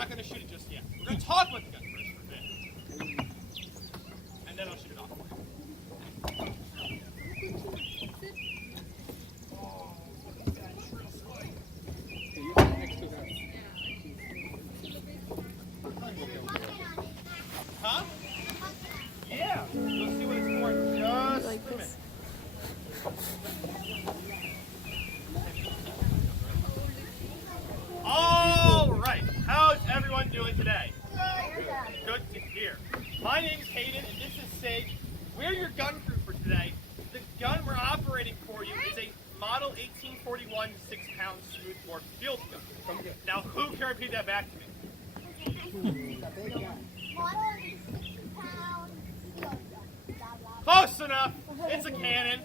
not going to shoot it just yet. We're going to talk about the gun first for a bit. And then I'll shoot it off for you. Huh? Yeah. Let's see what it's for in just a minute. All right. How's everyone doing today? Good to hear. My name's Hayden, and this is Sage. We're your gun crew for today. The gun we're operating for you is a Model 1841 6-pound smoothbore field gun. Now, who can repeat that back to me? Close enough. It's a cannon.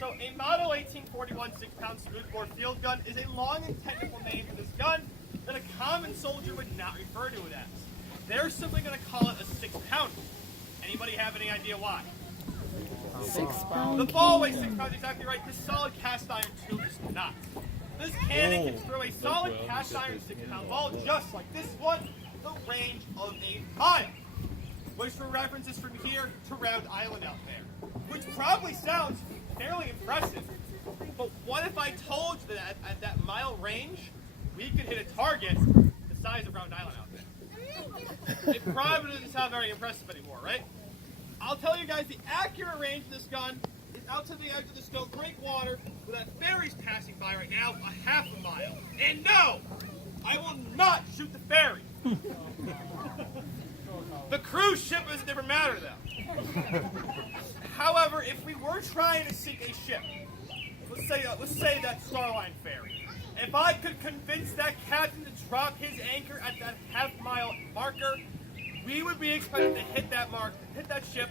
So a Model 1841 6-pound smoothbore field gun is a long and technical name for this gun that a common soldier would not refer to it as. They're simply going to call it a 6-pounder. Anybody have any idea why? 6-pound. The ball weighs 6 pounds, exactly right. This solid cast iron tube is not. This cannon can throw a solid cast iron 6-pound ball just like this one, the range of a mile. Which for reference is from here to Round Island out there. Which probably sounds fairly impressive. But what if I told you that at that mile range, we could hit a target the size of Round Island out there? It probably doesn't sound very impressive anymore, right? I'll tell you guys the accurate range of this gun is out to the edge of the Stowe breakwater where that ferry's passing by right now, a half a mile. And no, I will not shoot the ferry. The cruise ship is a different matter, though. However, if we were trying to sink a ship, let's say that Starline ferry, if I could convince that captain to drop his anchor at that half-mile marker, we would be expected to hit that ship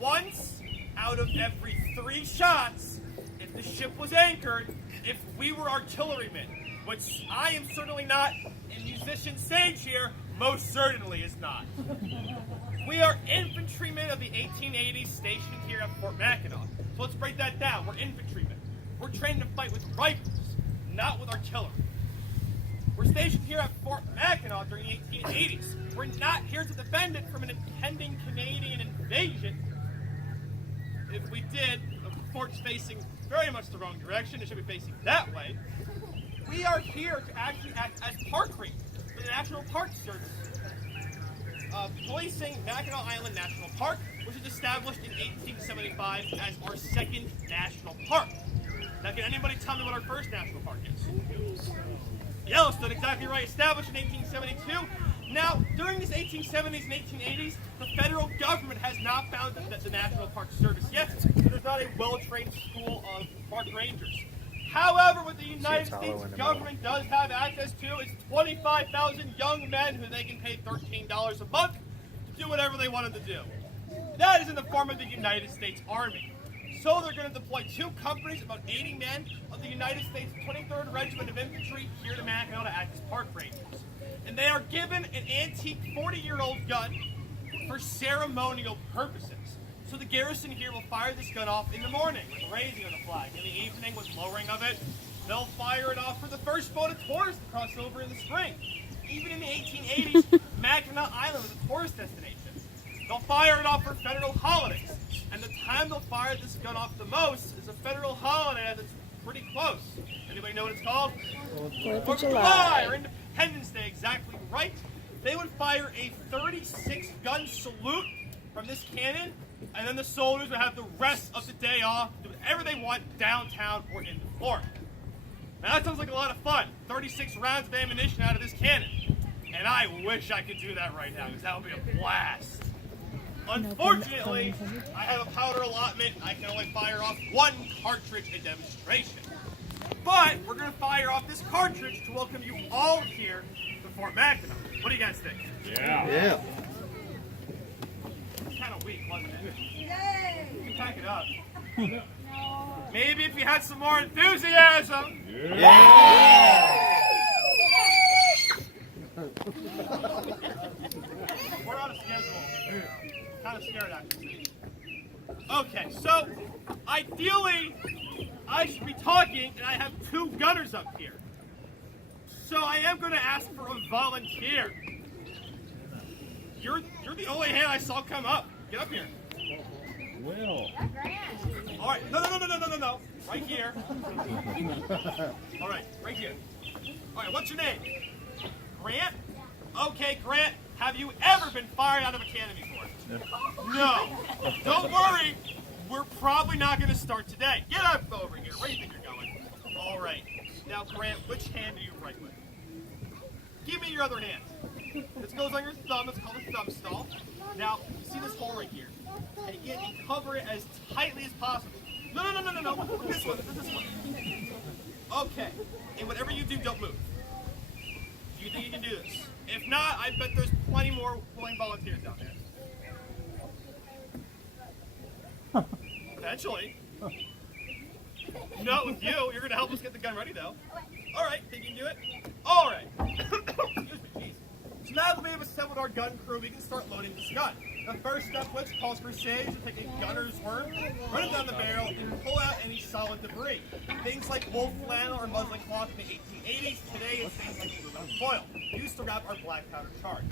once out of every 3 shots if the ship was anchored, if we were artillerymen, which I am certainly not, and musician Sage here most certainly is not. We are infantrymen of the 1880s stationed here at Fort Mackinac. So let's break that down. We're infantrymen. We're trained to fight with rifles, not with artillery. We're stationed here at Fort Mackinac during the 1880s. We're not here to defend it from an impending Canadian invasion. If we did, the fort's facing very much the wrong direction. It should be facing that way. We are here to actually act as park rangers for the National Park Service, policing Mackinac Island National Park, which was established in 1875 as our second national park. Now, can anybody tell me what our first national park is? Yellowstone, exactly right, established in 1872. Now, during this 1870s and 1880s, the federal government has not founded the National Park Service yet, so there's not a well-trained school of park rangers. However, what the United States government does have access to is 25,000 young men who they can pay $13 a month to do whatever they want them to do. That is in the form of the United States Army. So they're going to deploy 2 companies, about 80 men, of the United States 23rd Regiment of Infantry here to Mackinac to act as park rangers. And they are given an antique 40-year-old gun for ceremonial purposes. So the garrison here will fire this gun off in the morning with the raising of the flag. In the evening with lowering of it. They'll fire it off for the first boat of tourists to cross over in the spring. Even in the 1880s, Mackinac Island was a tourist destination. They'll fire it off for federal holidays. And the time they'll fire this gun off the most is a federal holiday that's pretty close. Anybody know what it's called? 4th of July. Or Independence Day, exactly right. They would fire a 36-gun salute from this cannon, and then the soldiers would have the rest of the day off, do whatever they want downtown or in the fort. Now that sounds like a lot of fun. 36 rounds of ammunition out of this cannon. And I wish I could do that right now, because that would be a blast. Unfortunately, I have a powder allotment, and I can only fire off 1 cartridge a demonstration. But we're going to fire off this cartridge to welcome you all here to Fort Mackinac. What do you guys think? Yeah. Kind of weak, wasn't it? Yay! You can pack it up. Maybe if you had some more enthusiasm. Yeah! We're on a schedule. Kind of scared, actually. Okay, so ideally, I should be talking, and I have 2 gunners up here. So I am going to ask for a volunteer. You're the only hand I saw come up. Get up here. Will. All right. No. Right here. All right. Right here. All right. What's your name? Grant? Okay, Grant. Have you ever been fired out of a cannon before? No. Don't worry. We're probably not going to start today. Get up over here. Where do you think you're going? All right. Now, Grant, which hand do you write with? Give me your other hand. This goes on your thumb. It's called a thumb stall. Now, you see this hole right here? And again, you cover it as tightly as possible. No. This one. Okay. And whatever you do, don't move. Do you think you can do this? If not, I bet there's plenty more willing volunteers out there. Potentially. Not with you. You're going to help us get the gun ready, though. All right. Think you can do it? All right. Excuse me. Jeez. So now that we have assembled our gun crew, we can start loading this gun. The first step, which calls for Sage to take a gunner's worm, run it down the barrel, and pull out any solid debris. Things like wool flannel or muslin cloth in the 1880s. Today, it's things like aluminum foil, used to wrap our black powder charge.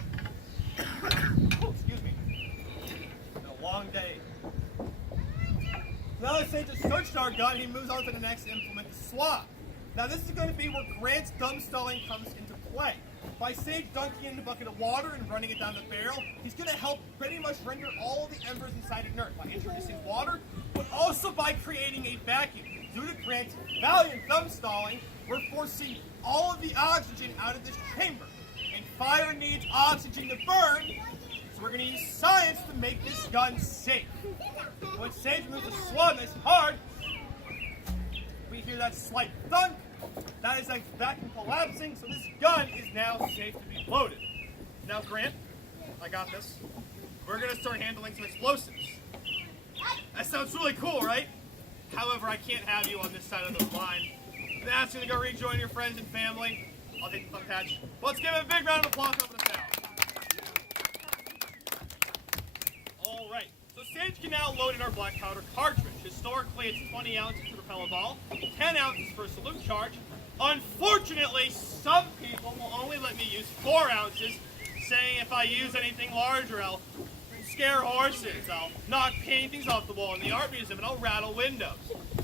Oh, excuse me. It's been a long day. Now that Sage has searched our gun, he moves on to the next implement, the swab. Now this is going to be where Grant's thumb stalling comes into play. By Sage dunking in a bucket of water and running it down the barrel, he's going to help pretty much render all the embers inside inert by introducing water, but also by creating a vacuum. Due to Grant's valiant thumb stalling, we're forcing all of the oxygen out of this chamber. And fire needs oxygen to burn, so we're going to use science to make this gun safe. When Sage moves the swab nice and hard, we hear that slight thunk. That is a vacuum collapsing, so this gun is now safe to be loaded. Now, Grant, I got this. We're going to start handling some explosives. That sounds really cool, right? However, I can't have you on this side of the line. I'm going to ask you to go rejoin your friends and family. I'll take the thumb patch. Let's give him a big round of applause over the sound. All right. So Sage can now load in our black powder cartridge. Historically, it's 20 ounces to propel a ball, 10 ounces for a salute charge. Unfortunately, some people will only let me use 4 ounces, saying if I use anything larger, I'll scare horses, I'll knock paintings off the wall in the art museum, and I'll rattle windows.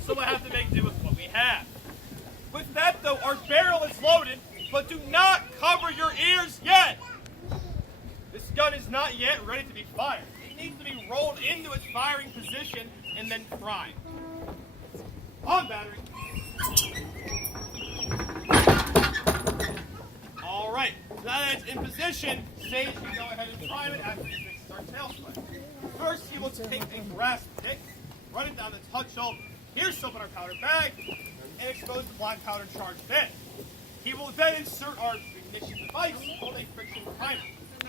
So I have to make do with what we have. With that, though, our barrel is loaded, but do not cover your ears yet. This gun is not yet ready to be fired. It needs to be rolled into its firing position and then primed. On battery. All right, so now that it's in position, Sage can go ahead and prime it after he fixes our tail split. First, he will take a brass pick, run it down the touch hole, here's soap in our powder bag, and expose the black powder charge bin. He will then insert our ignition device called a friction primer,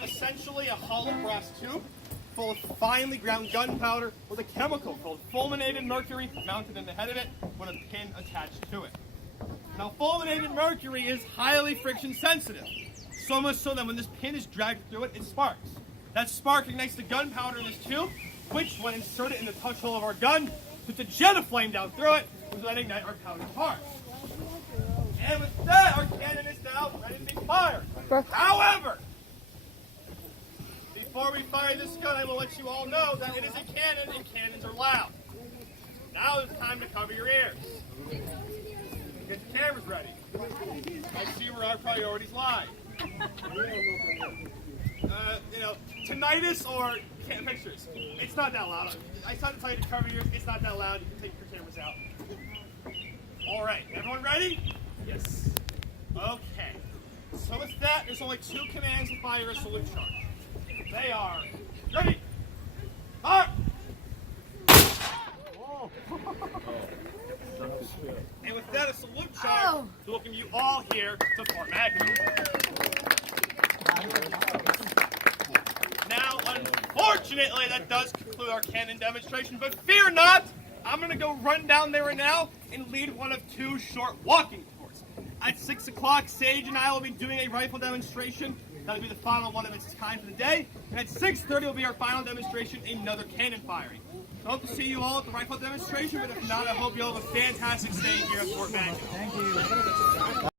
essentially a hollow brass tube full of finely ground gunpowder with a chemical called fulminated mercury mounted in the head of it with a pin attached to it. Now, fulminated mercury is highly friction sensitive, so much so that when this pin is dragged through it, it sparks. That spark ignites the gunpowder in this tube, which, when inserted in the touch hole of our gun, puts a jet of flame down through it, which will then ignite our powder charge. And with that, our cannon is now ready to be fired. However, before we fire this gun, I will let you all know that it is a cannon and cannons are loud. Now it's time to cover your ears. Get the cameras ready. I see where our priorities lie. Tinnitus or pictures. It's not that loud. I tried to tell you to cover yours. It's not that loud. You can take your cameras out. All right, everyone ready? Yes. Okay. So with that, there's only 2 commands to fire a salute charge. They are ready. Fire! And with that, a salute charge to welcome you all here to Fort Mackinac. Now, unfortunately, that does conclude our cannon demonstration, but fear not, I'm going to go run down there now and lead one of 2 short walking tours. At 6 o'clock, Sage and I will be doing a rifle demonstration. That'll be the final one of its kind for the day. And at 6:30 will be our final demonstration, another cannon firing. So I hope to see you all at the rifle demonstration, but if not, I hope you all have a fantastic stay here at Fort Mackinac. Thank you.